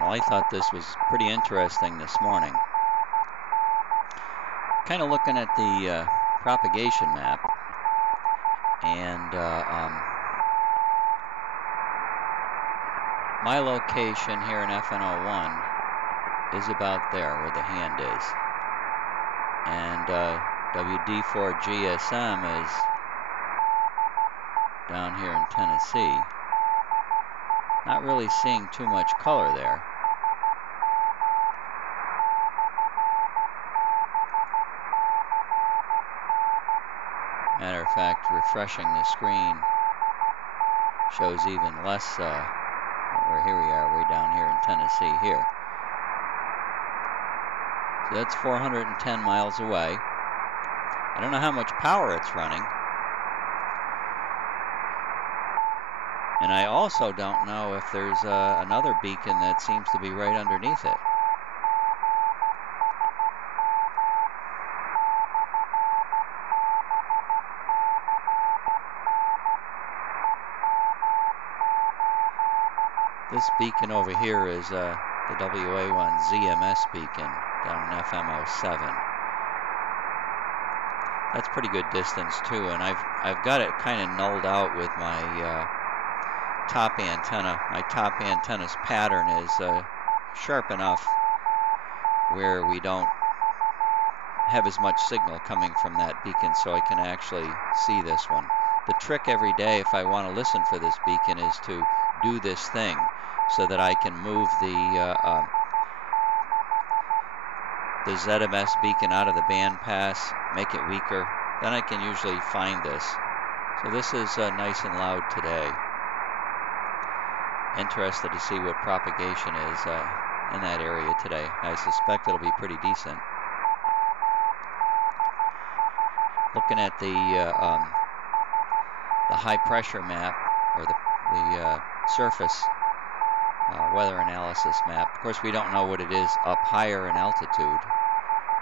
Well, I thought this was pretty interesting this morning. Kind of looking at the propagation map, and my location here in FN01 is about there where the hand is. And WD4GSM is down here in Tennessee. Not really seeing too much color there. Matter of fact, refreshing the screen shows even less, where here we are, way down here in Tennessee here. So that's 410 miles away. I don't know how much power it's running. And I also don't know if there's another beacon that seems to be right underneath it. This beacon over here is the WA1ZMS beacon down in FM07. That's pretty good distance too, and I've got it kind of nulled out with my top antenna. My top antenna's pattern is sharp enough where we don't have as much signal coming from that beacon, so I can actually see this one. The trick every day if I want to listen for this beacon is to do this thing so that I can move the ZMS beacon out of the bandpass, make it weaker. Then I can usually find this. So this is nice and loud today. Interested to see what propagation is in that area today. I suspect it'll be pretty decent. Looking at the high pressure map, or the surface weather analysis map. Of course, we don't know what it is up higher in altitude.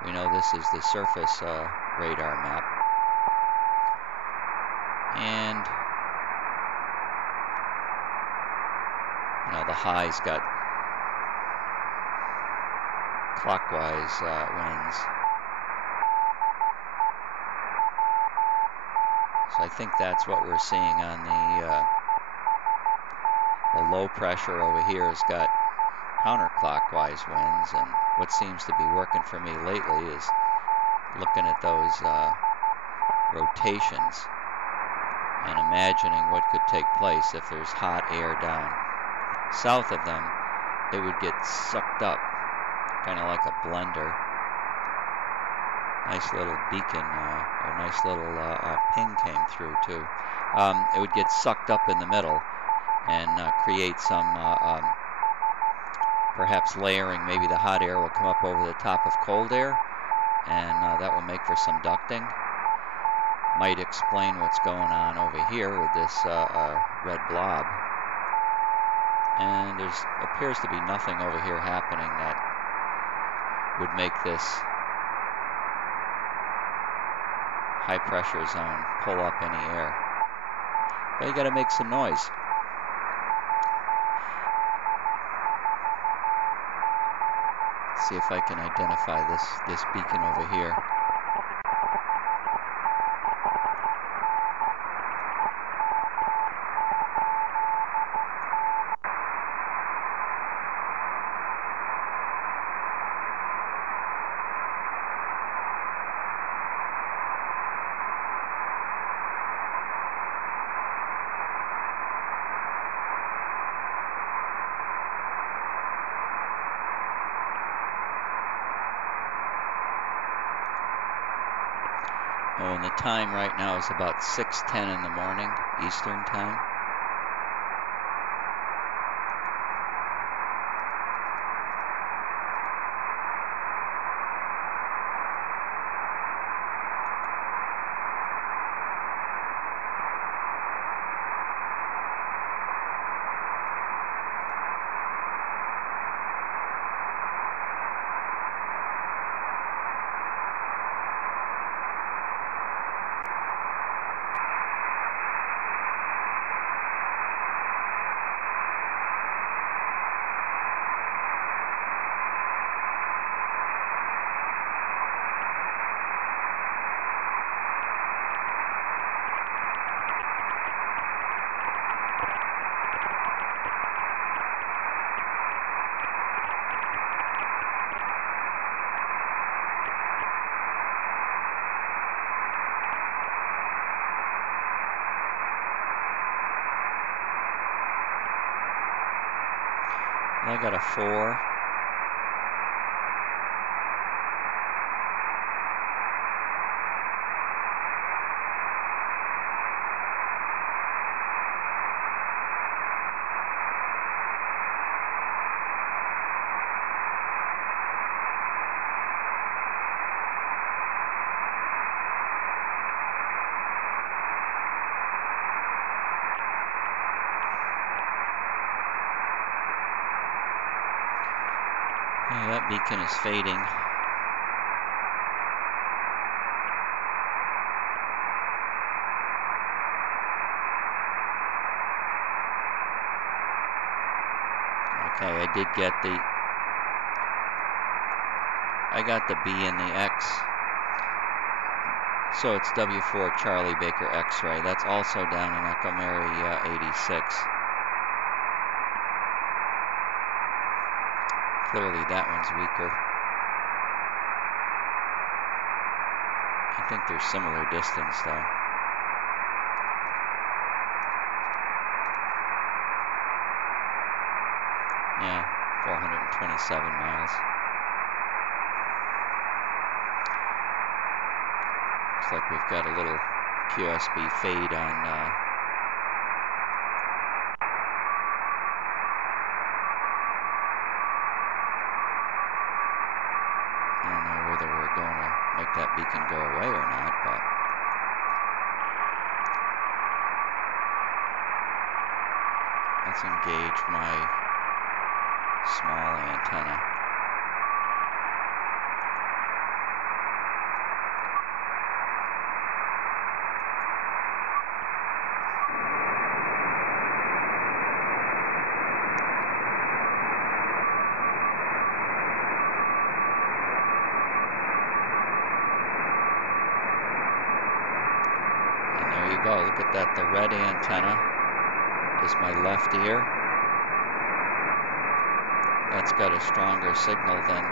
We know this is the surface radar map. And you know, the high's got clockwise winds. So I think that's what we're seeing on the low pressure over here has got counterclockwise winds, and what seems to be working for me lately is looking at those rotations and imagining what could take place if there's hot air down south of them. It would get sucked up, kind of like a blender. Nice little beacon, or nice little ping came through too. It would get sucked up in the middle and create some perhaps layering. Maybe the hot air will come up over the top of cold air, and that will make for some ducting. Might explain what's going on over here with this red blob. And there appears to be nothing over here happening that would make this high pressure zone pull up any air. But you got to make some noise. See if I can identify this beacon over here. Oh, and the time right now is about 6:10 in the morning, Eastern time. Well, I got a 4. Yeah, that beacon is fading. Okay, I got the B and the X. So it's W4 Charlie Baker X-ray. That's also down in Echo Mary 86. Clearly that one's weaker. I think they're similar distance though. Yeah, 427 miles. Looks like we've got a little QSB fade on I don't know whether we're going to make that beacon go away or not, but let's engage my small antenna. And there you go. Look at that. The red antenna is my left ear. That's got a stronger signal than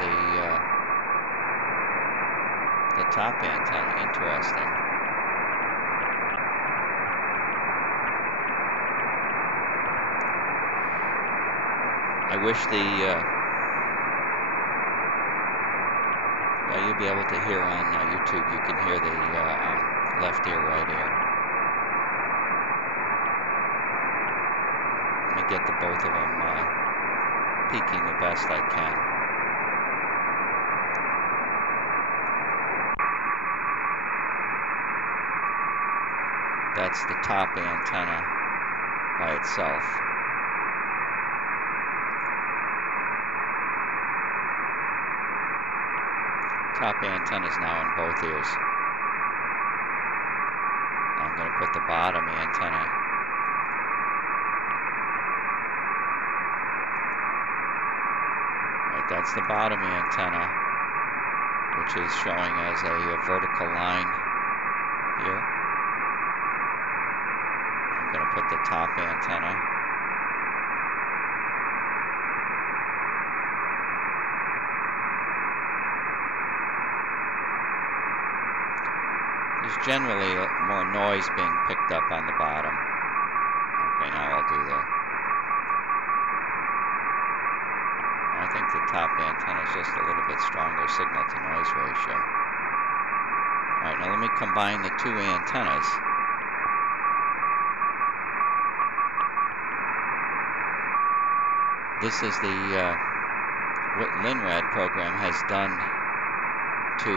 the top antenna. Interesting. I wish well, you'll be able to hear on YouTube. You can hear the left ear, right ear. Let me get the both of them peaking the best I can. That's the top antenna by itself. Top antenna is now in both ears. Now I'm going to put the bottom antenna. Right, that's the bottom antenna, which is showing as a vertical line here. I'm going to put the top antenna. There's generally more noise being picked up on the bottom. Okay, now I'll do the... I think the top antenna is just a little bit stronger signal to noise ratio. All right, now let me combine the two antennas. This is what Linrad program has done to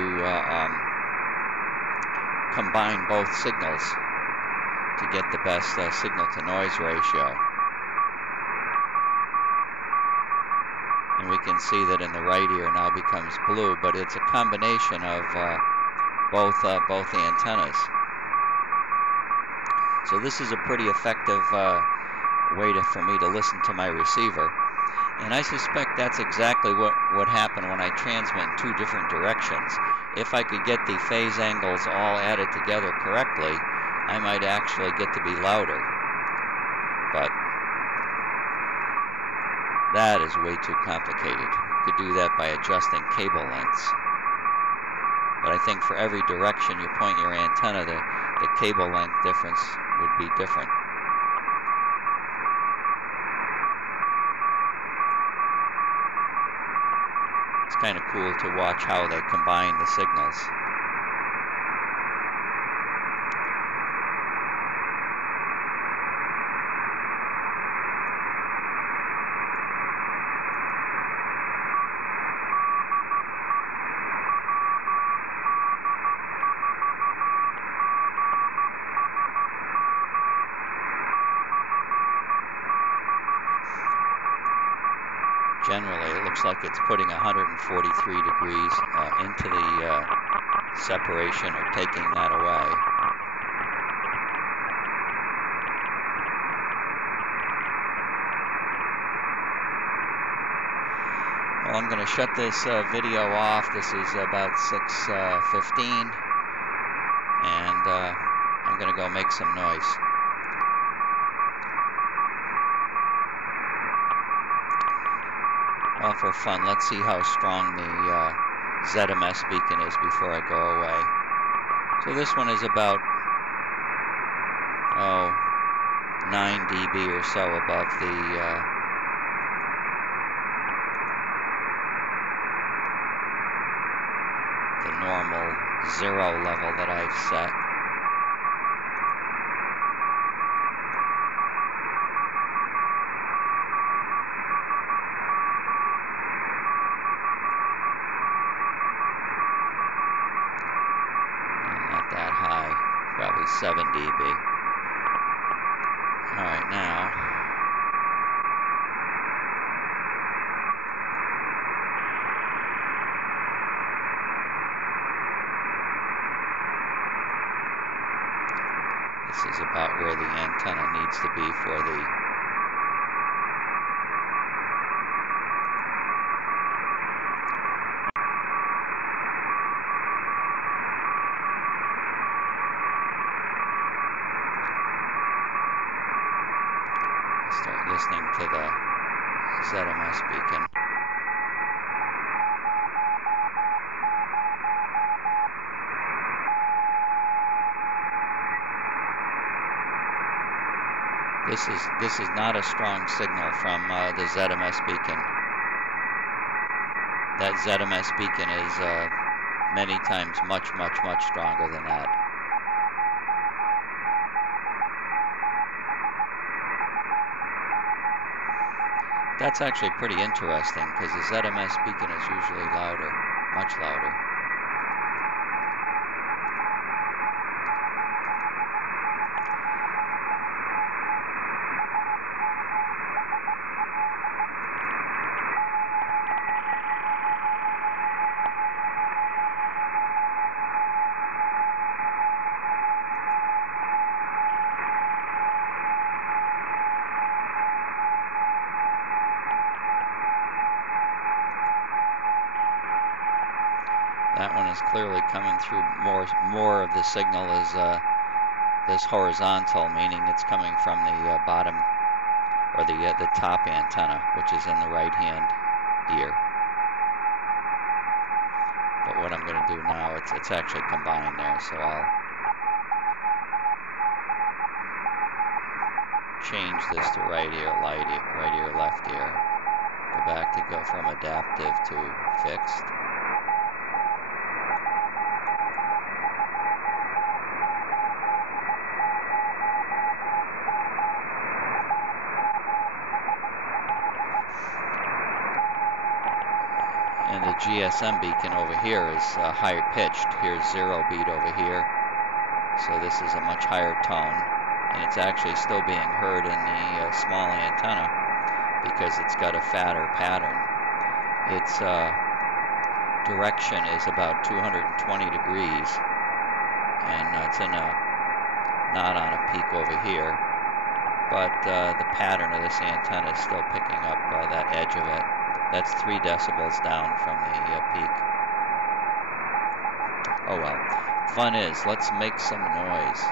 combine both signals to get the best signal to noise ratio. And we can see that in the right ear now becomes blue, but it's a combination of both antennas. So this is a pretty effective way for me to listen to my receiver. And I suspect that's exactly what would happen when I transmit in two different directions. If I could get the phase angles all added together correctly, I might actually get to be louder. But that is way too complicated. You could do that by adjusting cable lengths. But I think for every direction you point your antenna, the cable length difference would be different. kind of cool to watch how they combine the signals. Generally, it looks like it's putting 143 degrees into the separation or taking that away. Well, I'm going to shut this video off. This is about 6:15, and I'm going to go make some noise. Well, for fun, let's see how strong the ZMS beacon is before I go away. So this one is about 9 dB or so above the normal 0 level that I've set. Not that high, probably 7 dB. All right, now this is about where the antenna needs to be for the start listening to the ZMS beacon. This is not a strong signal from the ZMS beacon. That ZMS beacon is many times much stronger than that. That's actually pretty interesting because the ZMS beacon is usually louder, much louder. That one is clearly coming through. More of the signal is this horizontal, meaning it's coming from the bottom or the top antenna, which is in the right-hand ear. But what I'm going to do now, it's actually combined there, so I'll change this to right ear, left ear. Go back to go from adaptive to fixed. And the GSM beacon over here is higher pitched. Here's 0 beat over here. So this is a much higher tone. And it's actually still being heard in the small antenna because it's got a fatter pattern. Its direction is about 220 degrees. And it's in not on a peak over here. But the pattern of this antenna is still picking up that edge of it. That's 3 decibels down from the peak. Oh well. Fun is, let's make some noise.